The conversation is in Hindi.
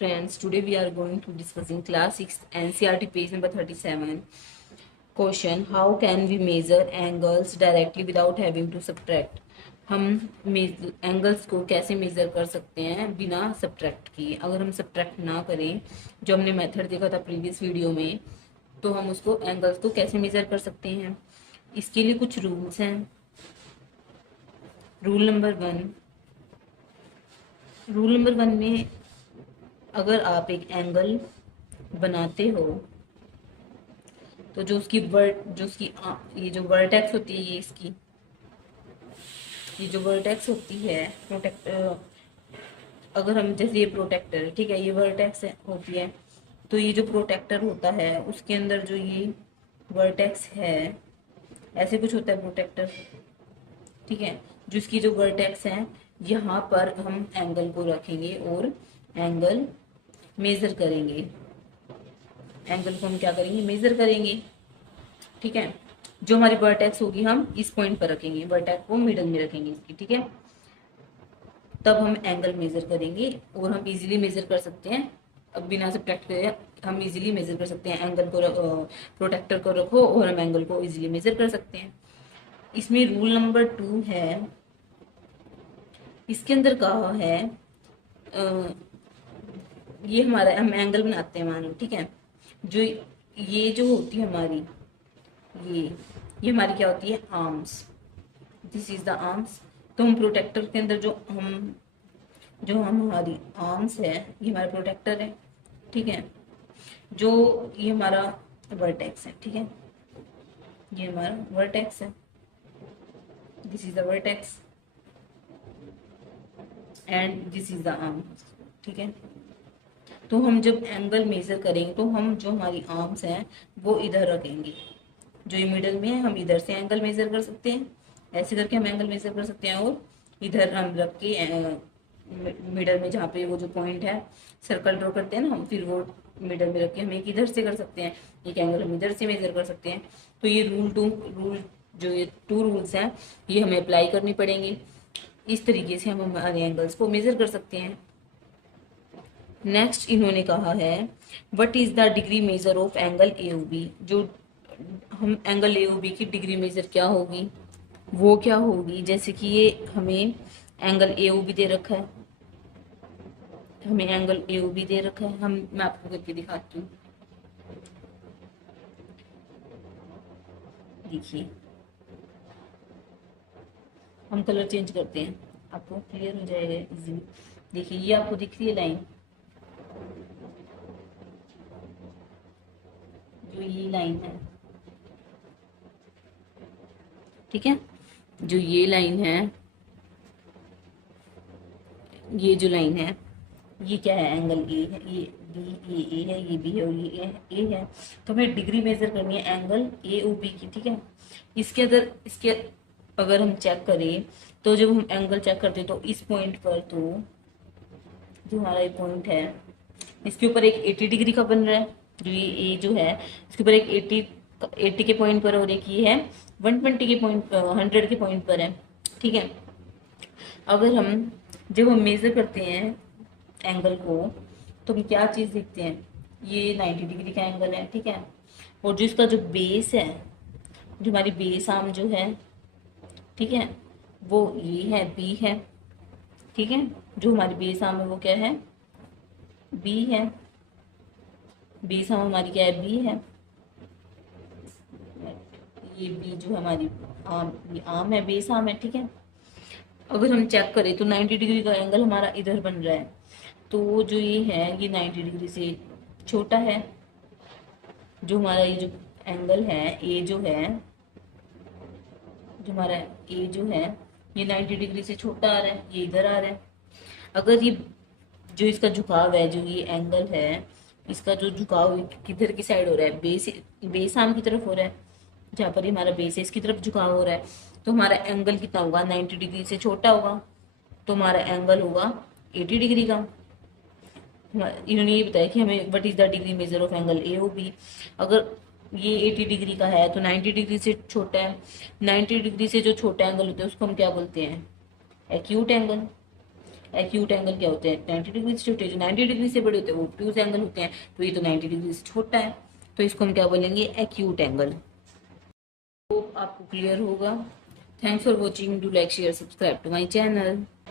Friends, today we are going to discussing class 6 NCERT page number 37. Question: How can we measure angles directly without having to subtract? हम एंगल्स को कैसे मेजर कर सकते हैं बिना सब्ट्रैक्ट किए। अगर हम सब्ट्रैक्ट ना करें, जो हमने मेथड देखा था प्रीवियस वीडियो में, तो हम उसको एंगल्स को कैसे मेजर कर सकते हैं। इसके लिए कुछ रूल्स हैं। रूल नंबर वन में अगर आप एक एंगल बनाते हो तो ये जो वर्टेक्स होती है, ये जो वर्टेक्स होती है प्रोटेक्टर, अगर हम जैसे ये प्रोटेक्टर है, ठीक है, ये वर्टेक्स होती है, तो ये जो प्रोटेक्टर होता है उसके अंदर जो ये वर्टेक्स है, ऐसे कुछ होता है प्रोटेक्टर, ठीक है, जिसकी जो वर्टेक्स है यहाँ पर हम एंगल को रखेंगे और एंगल मेजर करेंगे। एंगल को हम क्या करेंगे, मेजर करेंगे, ठीक है। जो हमारी वर्टेक्स होगी हम इस पॉइंट पर रखेंगे, वर्टेक्स को मिडल में रखेंगे इसकी, ठीक है। तब हम एंगल मेजर करेंगे और हम इजीली मेजर कर सकते हैं। अब बिना सब्ट्रैक्ट करे हम इजीली मेजर कर सकते हैं। एंगल को प्रोटेक्टर को रखो और हम एंगल को इजीली मेजर कर सकते हैं। इसमें रूल नंबर 2 है, इसके अंदर कहा है ये हमारा हम एंगल बनाते हैं मानो, ठीक है। जो ये जो होती है हमारी ये हमारी क्या होती है, arms. This is the arms. तो हम प्रोटेक्टर के अंदर जो हमारी आर्म्स है, ये हमारा प्रोटेक्टर है, ठीक है। जो ये हमारा वर्टेक्स है, ठीक है, ये हमारा वर्टेक्स है, this is the vertex and this is the arm, ठीक है। तो हम जब एंगल मेजर करेंगे तो हम जो हमारी आर्म्स हैं वो इधर रखेंगे, जो ये मिडल में है हम इधर से एंगल मेजर कर सकते हैं, ऐसे करके हम एंगल मेजर कर सकते हैं। और इधर हम रख के मिडल में जहाँ पे वो जो पॉइंट है सर्कल ड्रॉ करते हैं ना हम, फिर वो मिडल में रख के हम एक इधर से कर सकते हैं, एक एंगल हम इधर से मेजर कर सकते हैं। तो ये ये 2 रूल्स हैं, ये हमें अप्लाई करनी पड़ेंगे। इस तरीके से हम हमारे एंगल्स को मेजर कर सकते हैं। नेक्स्ट इन्होंने कहा है what is the degree measure of angle AOB। जो हम एंगल AOB की डिग्री मेजर क्या होगी, वो क्या होगी। जैसे कि ये हमें एंगल AOB दे रखा है, मैं आपको करके दिखाती हूँ। देखिए, हम कलर चेंज करते हैं, आपको क्लियर हो जाएगा इजीली। देखिए, ये आपको दिख रही है लाइन, जो ये लाइन है, ठीक है, जो ये लाइन है, ये जो लाइन है, ये क्या है, एंगल A है, ये B, ये A है, ये B है और ये A है। तो हमें डिग्री मेजर करनी है एंगल AOB की, ठीक है। इसके अगर हम चेक करें तो जब हम एंगल चेक करते हैं तो इस पॉइंट पर, तो जो हमारा ये पॉइंट है इसके ऊपर एक 80 डिग्री का बन रहा है, जो ये जो है इसके ऊपर एक 80 के पॉइंट पर, और एक ये है 120 के पॉइंट 100 के पॉइंट पर है, ठीक है। जब हम मेजर करते हैं एंगल को तो हम क्या चीज़ देखते हैं, ये 90 डिग्री का एंगल है, ठीक है। और जो इसका जो बेस है, जो हमारी बेस आर्म जो है, ठीक है, वो ये है, B है, ठीक है। जो हमारी बेस आर्म है वो क्या है, B है। बेस आर्म हमारी क्या है, B है। ये B जो हमारी ये आर्म है, बेस आर्म है, ठीक है। अगर हम चेक करें तो 90 डिग्री का एंगल हमारा इधर बन रहा है, तो जो ये है ये 90 डिग्री से छोटा है। जो हमारा ये जो एंगल है A जो है, जो हमारा A जो है ये 90 डिग्री से छोटा आ रहा है, ये इधर आ रहा है। अगर ये जो इसका झुकाव है, जो ये एंगल है, इसका जो झुकाव किधर की साइड हो रहा है, बेस आर्म की तरफ हो रहा है, जहाँ पर हमारा बेस है इसकी तरफ झुकाव हो रहा है, तो हमारा एंगल कितना होगा, 90 डिग्री से छोटा होगा, तो हमारा एंगल होगा 80 डिग्री का। इन्होंने ये बताया कि हमें what is the degree measure of angle AOB। अगर ये 80 डिग्री का है तो 90 डिग्री से छोटा है। 90 डिग्री से जो छोटा एंगल होता है उसको हम क्या बोलते हैं, एक्यूट एंगल। एक्यूट एंगल क्या होते हैं, 90 डिग्री से छोटे, जो 90 डिग्री से बड़े होते हैं वो ऑब्ट्यूज एंगल होते हैं, तो ये तो 90 डिग्री से छोटा है, तो इसको हम क्या बोलेंगे, एक्यूट एंगल। होप आपको क्लियर होगा। Thanks for watching, do like share subscribe to my channel.